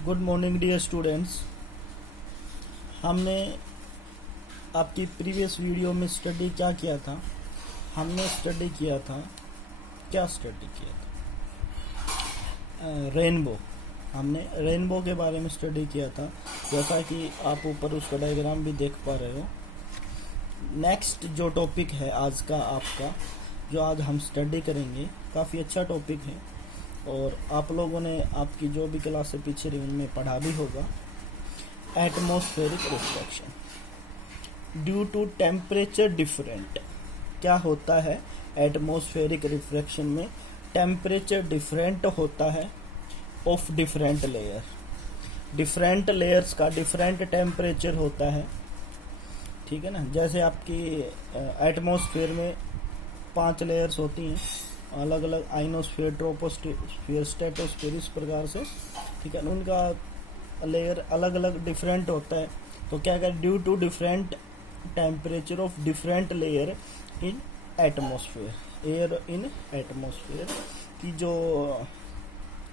Good morning dear students. हमने आपकी previous video में स्टडी क्या किया था? हमने स्टडी किया था रेनबो। हमने रेनबो के बारे में स्टडी किया था, जैसा कि आप ऊपर उसका डायग्राम भी देख पा रहे हो। नेक्स्ट जो टॉपिक है आज का आपका, जो आज हम स्टडी करेंगे, काफ़ी अच्छा टॉपिक है और आप लोगों ने आपकी जो भी क्लास से पीछे रही उनमें पढ़ा भी होगा। Atmospheric refraction due to temperature different. क्या होता है एटमॉस्फेरिक रिफ्रैक्शन में? टेम्परेचर डिफरेंट होता है of different layer. Different layers का डिफरेंट टेम्परेचर होता है, ठीक है ना। जैसे आपकी एटमॉस्फेयर में 5 लेयर्स होती हैं अलग अलग, आइनोस्फेयर, ट्रोपोस्फेयर, स्ट्रेटोस्फेयर, इस प्रकार से, ठीक है। उनका लेयर अलग अलग डिफरेंट होता है। तो क्या करें, due to different temperature of different layer in atmosphere, air in atmosphere की जो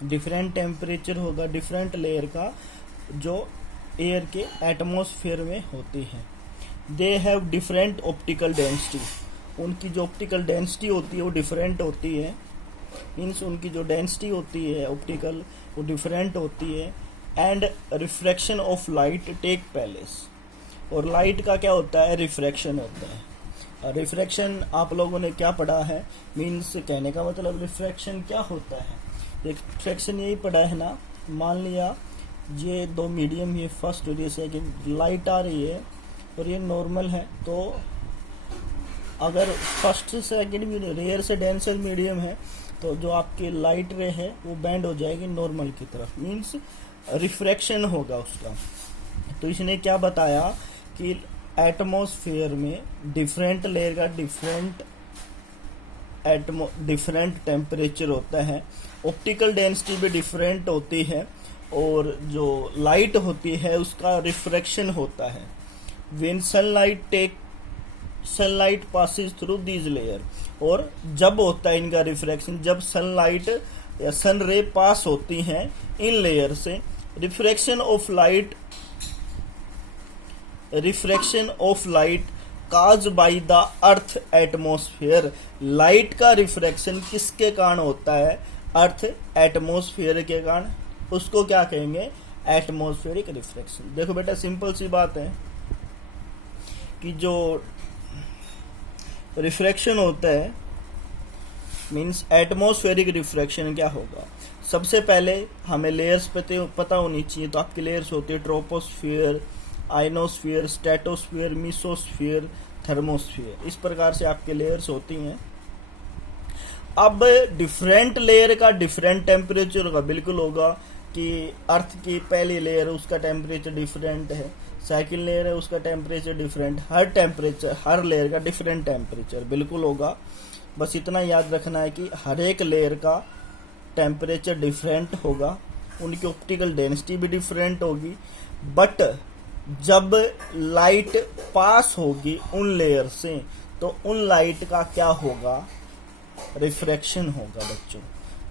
डिफरेंट टेम्परेचर होगा डिफरेंट लेयर का, जो एयर के एटमॉस्फेयर में होती है। They have different optical density. उनकी जो ऑप्टिकल डेंसिटी होती है वो डिफरेंट होती है। मीन्स उनकी जो डेंसिटी होती है ऑप्टिकल, वो डिफरेंट होती है। And refraction of light take place. और लाइट का क्या होता है? रिफ्रैक्शन होता है। रिफ्रैक्शन आप लोगों ने क्या पढ़ा है? मीन्स कहने का मतलब रिफ्रैक्शन क्या होता है? रिफ्रैक्शन यही पढ़ा है ना। मान लिया ये दो मीडियम, ये फर्स्ट और ये सेकंड, लाइट आ रही है और ये नॉर्मल है, तो अगर फर्स्ट से सेकंड भी रेयर से डेंसर मीडियम है तो जो आपकी लाइट रे है वो बेंड हो जाएगी नॉर्मल की तरफ, मीन्स रिफ्रैक्शन होगा उसका। तो इसने क्या बताया कि एटमॉस्फेयर में डिफरेंट लेयर का डिफरेंट टेम्परेचर होता है, ऑप्टिकल डेंसिटी भी डिफरेंट होती है, और जो लाइट होती है उसका रिफ्रैक्शन होता है। When sunlight passes through these layer. और जब होता है इनका रिफ्रैक्शन, जब सनलाइट या सन रे पास होती हैं इन लेयर से, refraction of light cause by the earth atmosphere. Light का रिफ्रैक्शन किसके कारण होता है? अर्थ एटमॉस्फेयर के कारण। उसको क्या कहेंगे? Atmospheric refraction. देखो बेटा, सिंपल सी बात है कि जो रिफ्रैक्शन होता है, मीन्स एटमॉस्फेरिक रिफ्रैक्शन क्या होगा? सबसे पहले हमें लेयर्स पता होनी चाहिए। तो आपकी लेयर्स होती है ट्रोपोस्फियर, आइनोस्फियर, स्ट्रेटोस्फियर, मीसोस्फियर, थर्मोस्फियर, इस प्रकार से आपके लेयर्स होती हैं। अब डिफरेंट लेयर का डिफरेंट टेम्परेचर होगा, बिल्कुल होगा कि अर्थ की पहली लेयर उसका टेम्परेचर डिफरेंट है, सेकंड लेयर है उसका टेम्परेचर डिफरेंट, हर लेयर का डिफरेंट टेम्परेचर बिल्कुल होगा। बस इतना याद रखना है कि हर एक लेयर का टेम्परेचर डिफरेंट होगा, उनकी ऑप्टिकल डेंसिटी भी डिफरेंट होगी। बट जब लाइट पास होगी उन लेयर से, तो उन लाइट का क्या होगा? रिफ्रैक्शन होगा बच्चों।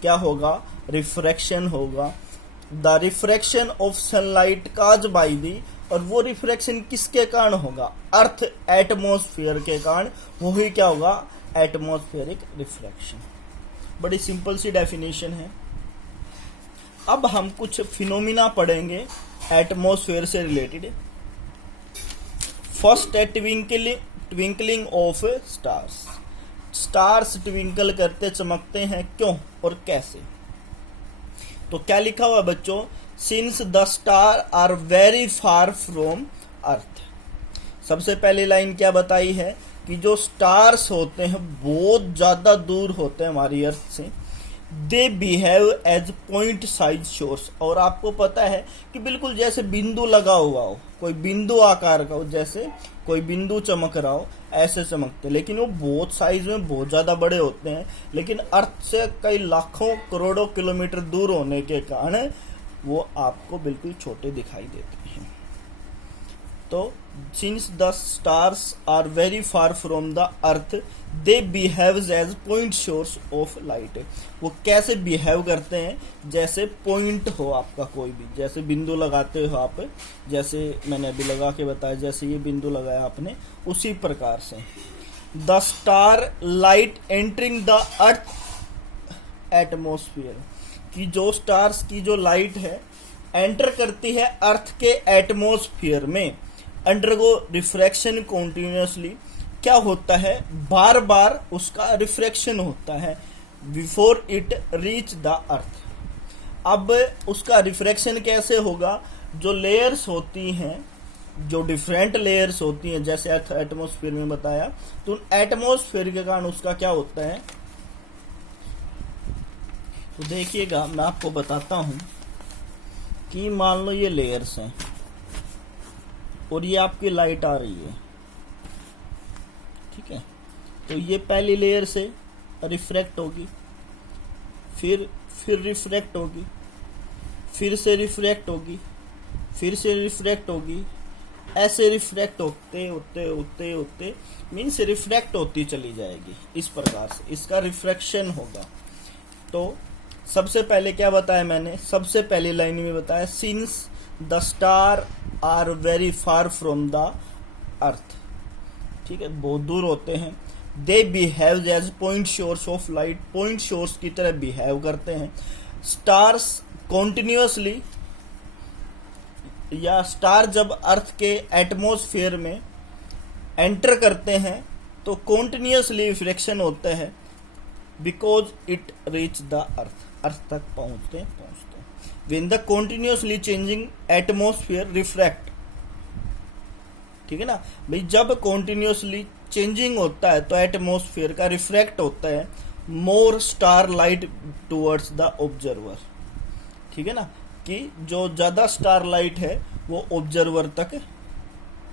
क्या होगा? रिफ्रैक्शन होगा। The refraction of sunlight cause by the. और वो रिफ्रैक्शन किसके कारण होगा? अर्थ एटमॉस्फेयर के कारण। वही क्या होगा? Atmospheric refraction. बड़ी सिंपल सी डेफिनेशन है। अब हम कुछ फिनोमिना पढ़ेंगे एटमॉस्फेयर से रिलेटेड। फर्स्ट है twinkling of stars. Stars twinkle करते, चमकते हैं, क्यों और कैसे? तो क्या लिखा हुआ बच्चों? Since the star are very far from earth. सबसे पहली लाइन क्या बताई है कि जो स्टार्स होते हैं बहुत ज्यादा दूर होते हैं हमारी अर्थ से। They behave as point size source. और आपको पता है कि बिल्कुल जैसे बिंदु लगा हुआ हो, कोई बिंदु आकार का हो, जैसे कोई बिंदु चमक रहा हो, ऐसे चमकते हैं। लेकिन वो बहुत साइज में बहुत ज्यादा बड़े होते हैं, लेकिन अर्थ से कई लाखों करोड़ों किलोमीटर दूर होने के कारण वो आपको बिल्कुल छोटे दिखाई देते हैं। तो since the stars are very far from the earth they behave as point source of light. वो कैसे बिहेव करते हैं, जैसे पॉइंट हो आपका कोई भी, जैसे बिंदु लगाते हो आप, जैसे मैंने अभी लगा के बताया, जैसे ये बिंदु लगाया आपने, उसी प्रकार से the star light entering the earth atmosphere, कि जो स्टार्स की जो लाइट है एंटर करती है अर्थ के एटमोस्फियर में, अंडरगो रिफ्रैक्शन कॉन्टिन्यूसली, क्या होता है, बार बार उसका रिफ्रैक्शन होता है बिफोर इट रीच द अर्थ। अब उसका रिफ्रैक्शन कैसे होगा, जो लेयर्स होती हैं, जो डिफरेंट लेयर्स होती हैं, जैसे अर्थ एटमोस्फियर में बताया, तो एटमोस्फियर के कारण उसका क्या होता है, तो देखिएगा मैं आपको बताता हूं कि मान लो ये लेयर्स हैं और ये आपकी लाइट आ रही है, ठीक है, तो ये पहली लेयर से रिफ्रैक्ट होगी, फिर रिफ्रैक्ट होगी, फिर से रिफ्रैक्ट होगी, फिर से रिफ्रैक्ट होगी, ऐसे रिफ्रैक्ट होते होते होते होते मीन्स रिफ्रैक्ट होती चली जाएगी। इस प्रकार से इसका रिफ्रैक्शन होगा। तो सबसे पहले क्या बताया मैंने, सबसे पहली लाइन में बताया since the star are very far from the earth, ठीक है, बहुत दूर होते हैं, they behave as point source of light, point source की तरह बिहेव करते हैं। स्टार्स कॉन्टिन्यूसली, या स्टार जब अर्थ के एटमॉस्फेयर में एंटर करते हैं तो कॉन्टिन्यूसली रिफ्रैक्शन होता है because it reach the earth, earth तक पहुंचते when the continuously changing atmosphere refract, ठीक है ना भाई, जब कॉन्टिन्यूसली चेंजिंग होता है तो एटमॉस्फेयर का रिफ्रैक्ट होता है more star light towards the observer, ठीक है ना, कि जो ज्यादा स्टार लाइट है वो ऑब्जर्वर तक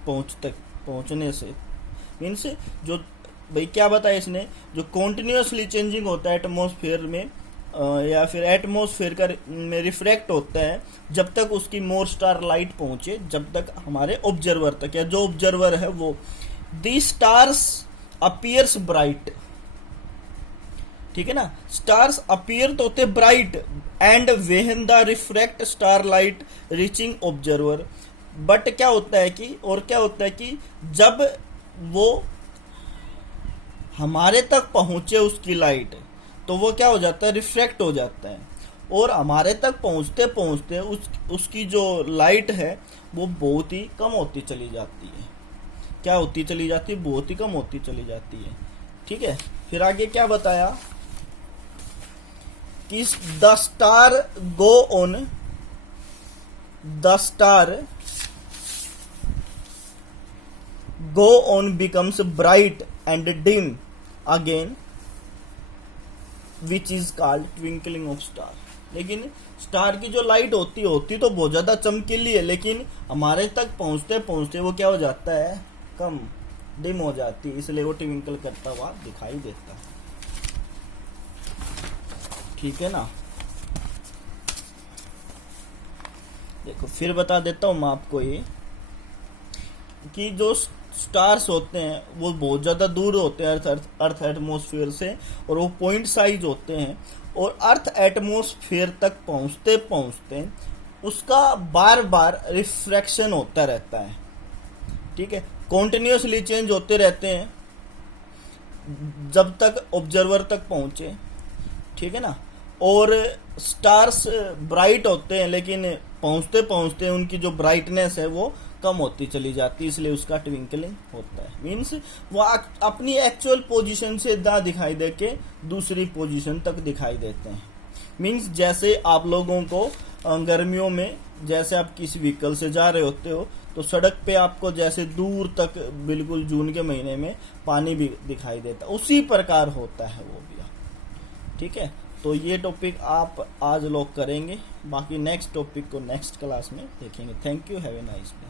पहुंचने से, मीन्स जो भाई क्या बताया इसने, जो कॉन्टिन्यूसली चेंजिंग होता है एटमॉस्फेयर में या फिर एटमॉस्फेयर का में रिफ्रैक्ट होता है जब तक उसकी मोर स्टार लाइट पहुंचे, जब तक हमारे ऑब्जर्वर तक, या जो ऑब्जर्वर है वो, दी स्टार्स अपीयर्स ब्राइट, ठीक है ना, स्टार्स अपीयर तो होते bright and when the refract star light reaching observer, but क्या होता है कि, और क्या होता है कि जब वो हमारे तक पहुंचे उसकी लाइट, तो वो क्या हो जाता है, रिफ्रैक्ट हो जाता है, और हमारे तक पहुंचते पहुंचते उसकी जो लाइट है वो बहुत ही कम होती चली जाती है। क्या होती चली जाती है, बहुत ही कम होती चली जाती है, ठीक है। फिर आगे क्या बताया कि the star go on, the star go on becomes bright and dim again which is called twinkling of star. लेकिन स्टार की जो लाइट होती तो बहुत ज्यादा चमकीली है, लेकिन हमारे तक पहुंचते पहुंचते वो क्या हो जाता है, कम, डिम हो जाती है, इसलिए वो ट्विंकल करता हुआ दिखाई देता है, ठीक है ना। देखो फिर बता देता हूं मैं आपको ये कि जो स्टार्स होते हैं वो बहुत ज्यादा दूर होते हैं अर्थ एटमॉस्फेयर से, और वो पॉइंट साइज होते हैं, और अर्थ एटमॉस्फेयर तक पहुंचते पहुंचते उसका बार बार रिफ्रैक्शन होता रहता है, ठीक है, कॉन्टिन्यूसली चेंज होते रहते हैं जब तक ऑब्जर्वर तक पहुंचे, ठीक है ना। और स्टार्स ब्राइट होते हैं, लेकिन पहुंचते पहुंचते उनकी जो ब्राइटनेस है वो कम होती चली जाती है, इसलिए उसका ट्विंकलिंग होता है। मीन्स वो अपनी एक्चुअल पोजीशन से ना दिखाई दे के दूसरी पोजीशन तक दिखाई देते हैं। मीन्स जैसे आप लोगों को गर्मियों में, जैसे आप किसी व्हीकल से जा रहे होते हो तो सड़क पे आपको जैसे दूर तक बिल्कुल जून के महीने में पानी भी दिखाई देता, उसी प्रकार होता है वो भी, ठीक है। तो ये टॉपिक आप आज लोग करेंगे, बाकी नेक्स्ट टॉपिक को नेक्स्ट क्लास में देखेंगे। Thank you, have a nice day.